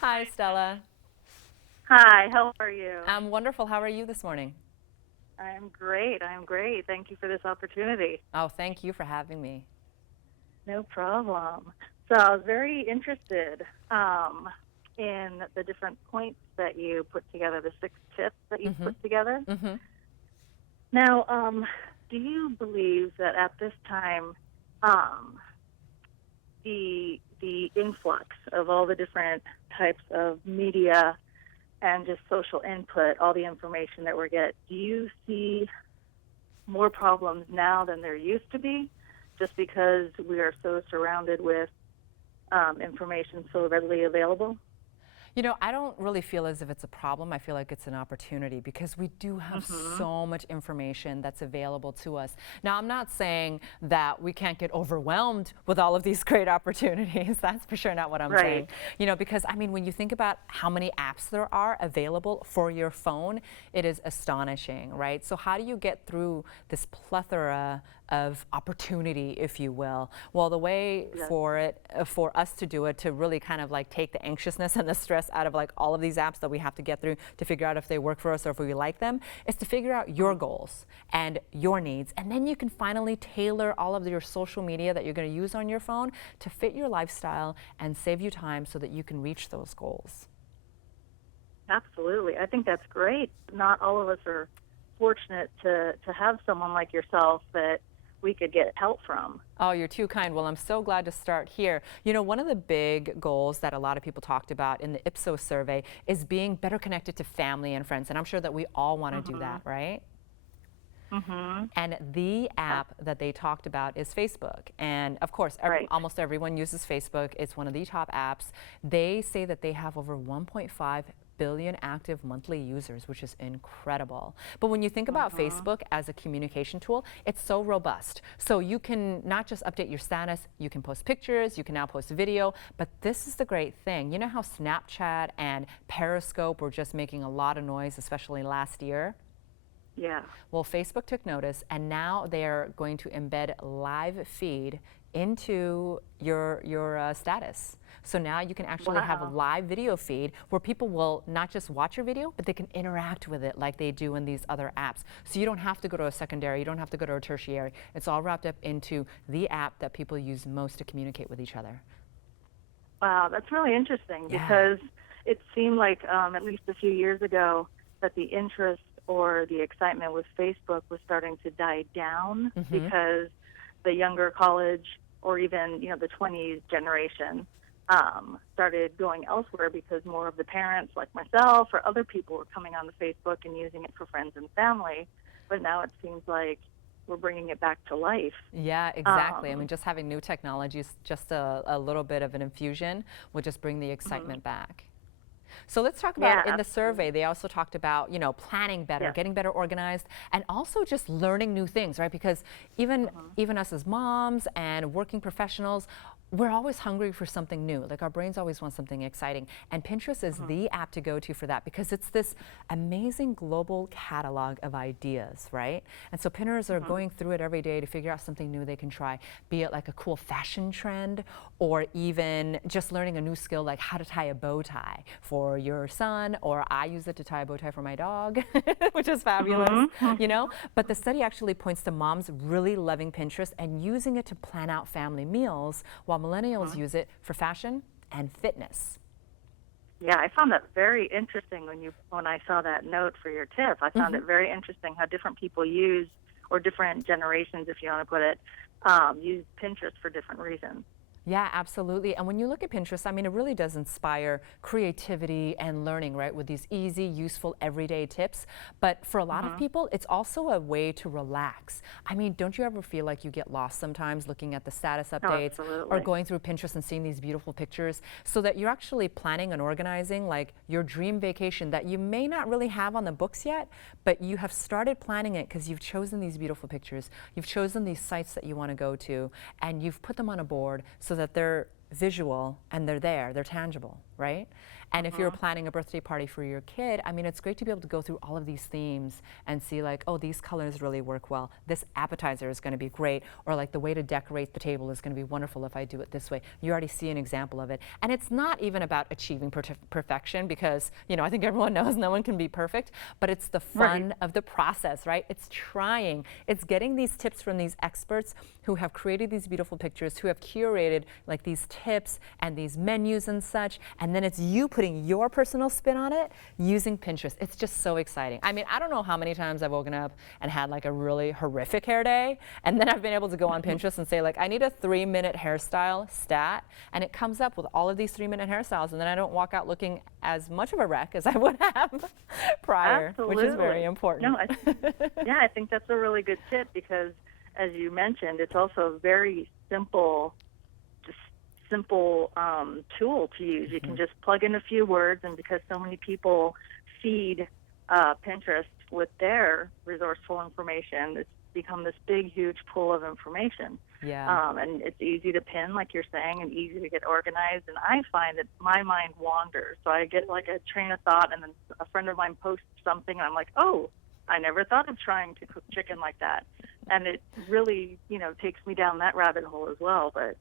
Hi, Stella. Hi, how are you? I'm wonderful. How are you this morning? I'm great. I'm great. Thank you for this opportunity. Oh, thank you for having me. No problem. So I was very interested in the different points that you put together, the 6 tips that you Mm-hmm. put together. Mm-hmm. Now, do you believe that at this time, um, the influx of all the different types of media and just social input, all the information that we get, do you see more problems now than there used to be, just because we are so surrounded with information so readily available? You know, I don't really feel as if it's a problem. I feel like it's an opportunity because we do have Mm-hmm. so much information that's available to us. Now, I'm not saying that we can't get overwhelmed with all of these great opportunities. That's for sure not what I'm Right. saying. You know, because I mean, when you think about how many apps there are available for your phone, it is astonishing, right? So, how do you get through this plethora of opportunity, if you will? Well, the way Yes. for us to do it, to really kind of like take the anxiousness and the stress out of like all of these apps that we have to get through to figure out if they work for us or if we like them, is to figure out your Mm. goals and your needs. And then you can finally tailor all of your social media that you're going to use on your phone to fit your lifestyle and save you time so that you can reach those goals. Absolutely. I think that's great. Not all of us are fortunate to have someone like yourself that we could get help from. Oh, you're too kind. Well, I'm so glad to start here. You know, one of the big goals that a lot of people talked about in the Ipsos survey is being better connected to family and friends. And I'm sure that we all want to do Mm-hmm. that, right? Mm-hmm. And the app that they talked about is Facebook. And of course, Right. almost everyone uses Facebook. It's one of the top apps. They say that they have over 1.5 billion active monthly users, which is incredible. But when you think about Mm-hmm. Facebook as a communication tool, it's so robust. So you can not just update your status, you can post pictures, you can now post video, but this is the great thing. You know how Snapchat and Periscope were just making a lot of noise, especially last year? Yeah. Well, Facebook took notice, and now they're going to embed live feed into your status. So now you can actually have a Wow. live video feed where people will not just watch your video, but they can interact with it like they do in these other apps. So you don't have to go to a secondary, you don't have to go to a tertiary. It's all wrapped up into the app that people use most to communicate with each other. Wow, that's really interesting Yeah. because it seemed like at least a few years ago that the interest or the excitement with Facebook was starting to die down Mm-hmm. because the younger college or even the 20s generation started going elsewhere because more of the parents like myself or other people were coming on the Facebook and using it for friends and family. But now it seems like we're bringing it back to life. Yeah, exactly. I mean, Um, just having new technologies, just a little bit of an infusion will just bring the mhm. excitement back. So let's talk about Yeah, in the survey, absolutely. they also talked about, planning better, Yes. getting better organized, and also just learning new things, right? Because Hmm. even us as moms and working professionals, we're always hungry for something new. Like our brains always want something exciting. And Pinterest is Hmm. the app to go to for that because it's this amazing global catalog of ideas, right? And so pinners are Hmm. going through it every day to figure out something new they can try, be it like a cool fashion trend or even just learning a new skill like how to tie a bow tie for your son, or I use it to tie a bow tie for my dog, which is fabulous, Hmm. you know? But the study actually points to moms really loving Pinterest and using it to plan out family meals, while millennials Hmm. use it for fashion and fitness. Yeah, I found that very interesting when I saw that note for your tip. I found Hmm. it very interesting how different people use, or different generations, if you want to put it, use Pinterest for different reasons. Yeah, absolutely. And when you look at Pinterest, I mean, it really does inspire creativity and learning, right? With these easy, useful, everyday tips. But for a lot of Hmm. people, it's also a way to relax. I mean, don't you ever feel like you get lost sometimes looking at the status Oh, updates or absolutely. going through Pinterest and seeing these beautiful pictures so that you're actually planning and organizing like your dream vacation that you may not really have on the books yet, but you have started planning it because you've chosen these beautiful pictures, you've chosen these sites that you want to go to, and you've put them on a board so that they're visual and they're there, they're tangible, right? And if you're planning a birthday party for your kid, I mean, it's great to be able to go through all of these themes and see like, oh, these colors really work well. This appetizer is going to be great, or like the way to decorate the table is going to be wonderful if I do it this way. You already see an example of it. And it's not even about achieving perfection, because, you know, I think everyone knows no one can be perfect, but it's the fun of the process, right? It's trying. It's getting these tips from these experts who have created these beautiful pictures, who have curated like these tips and these menus and such, and then it's you putting your personal spin on it using Pinterest. It's just so exciting. I mean, I don't know how many times I've woken up and had like a really horrific hair day, and then I've been able to go on Pinterest and say like, I need a 3-minute hairstyle stat, and it comes up with all of these 3-minute hairstyles, and then I don't walk out looking as much of a wreck as I would have prior, Absolutely. which is very important. No, yeah, I think that's a really good tip, because as you mentioned, it's also a very simple tool to use. You can just plug in a few words, and because so many people feed Pinterest with their resourceful information, it's become this big, huge pool of information. Yeah. And it's easy to pin, like you're saying, and easy to get organized. And I find that my mind wanders. So I get like a train of thought, and then a friend of mine posts something, and I'm like, oh, I never thought of trying to cook chicken like that. And it really, you know, takes me down that rabbit hole as well. But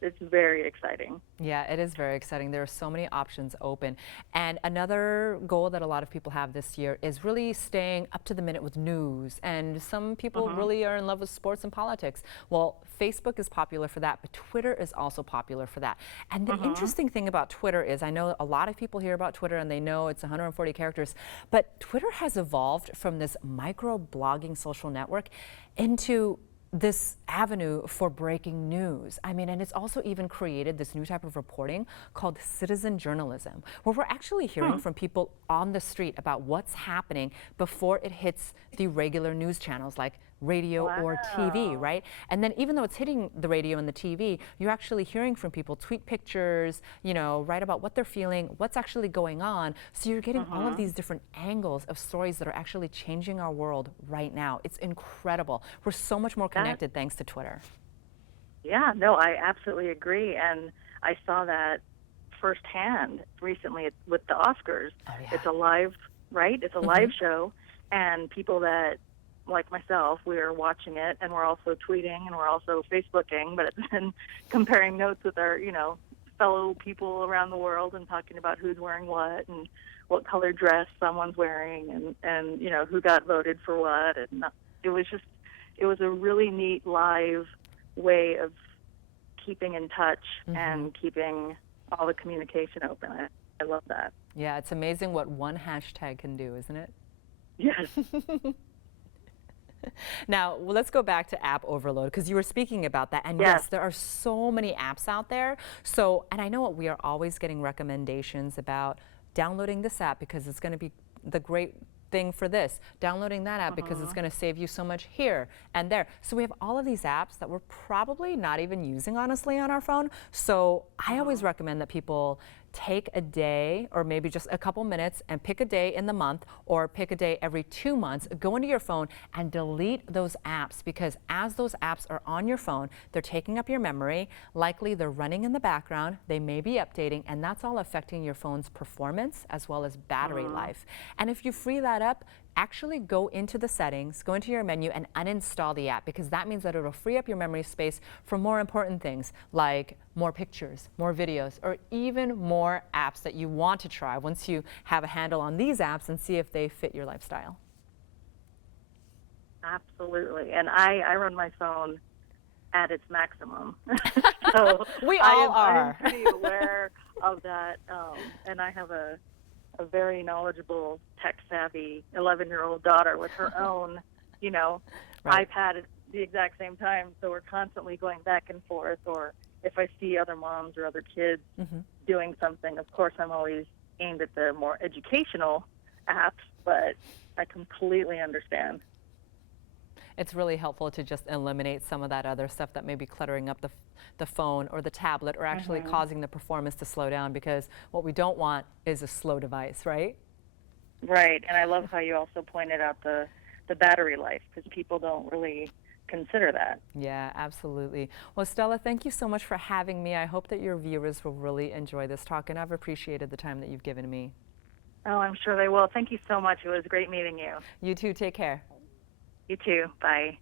it's very exciting. Yeah, it is very exciting. There are so many options open. And another goal that a lot of people have this year is really staying up to the minute with news. And some people really are in love with sports and politics. Well, Facebook is popular for that, but Twitter is also popular for that. And the interesting thing about Twitter is, I know a lot of people hear about Twitter and they know it's 140 characters, but Twitter has evolved from this micro-blogging social network into this avenue for breaking news. I mean, and it's also even created this new type of reporting called citizen journalism, where we're actually hearing from people on the street about what's happening before it hits the regular news channels like radio or TV, right? And then even though it's hitting the radio and the TV, you're actually hearing from people, tweet pictures, you know, write about what they're feeling, what's actually going on. So you're getting all of these different angles of stories that are actually changing our world right now. It's incredible. We're so much more connected thanks to Twitter. Yeah, no, I absolutely agree. And I saw that firsthand recently with the Oscars. Oh, yeah. It's a live, right? It's a live show, and people that, like myself, we're watching it, and we're also tweeting, and we're also Facebooking, but then comparing notes with our, you know, fellow people around the world, and talking about who's wearing what and what color dress someone's wearing, and you know, who got voted for what. And it was a really neat live way of keeping in touch and keeping all the communication open. I love that. Yeah, it's amazing what one hashtag can do, isn't it? Yes. Now, well, let's go back to app overload, because you were speaking about that. And yes, there are so many apps out there. So, and I know we are always getting recommendations about downloading this app because it's going to be the great thing for this, downloading that app because it's going to save you so much here and there. So we have all of these apps that we're probably not even using, honestly, on our phone. So I always recommend that people take a day or maybe just a couple minutes and pick a day in the month or pick a day every 2 months, go into your phone and delete those apps, because as those apps are on your phone, they're taking up your memory, likely they're running in the background, they may be updating, and that's all affecting your phone's performance as well as battery life. And if you free that up, actually go into the settings, go into your menu and uninstall the app, because that means that it'll free up your memory space for more important things like more pictures, more videos, or even more apps that you want to try once you have a handle on these apps and see if they fit your lifestyle. Absolutely. And I run my phone at its maximum. So we all are. I'm pretty aware of that. And I have a very knowledgeable, tech-savvy 11-year-old daughter with her own, you know, iPad at the exact same time. So we're constantly going back and forth. Or if I see other moms or other kids doing something, of course, I'm always aimed at the more educational apps, but I completely understand. It's really helpful to just eliminate some of that other stuff that may be cluttering up the phone or the tablet, or actually causing the performance to slow down, because what we don't want is a slow device, right? Right, and I love how you also pointed out the battery life, because people don't really consider that. Yeah, absolutely. Well, Stella, thank you so much for having me. I hope that your viewers will really enjoy this talk, and I've appreciated the time that you've given me. Oh, I'm sure they will. Thank you so much. It was great meeting you. You too. Take care. You too. Bye.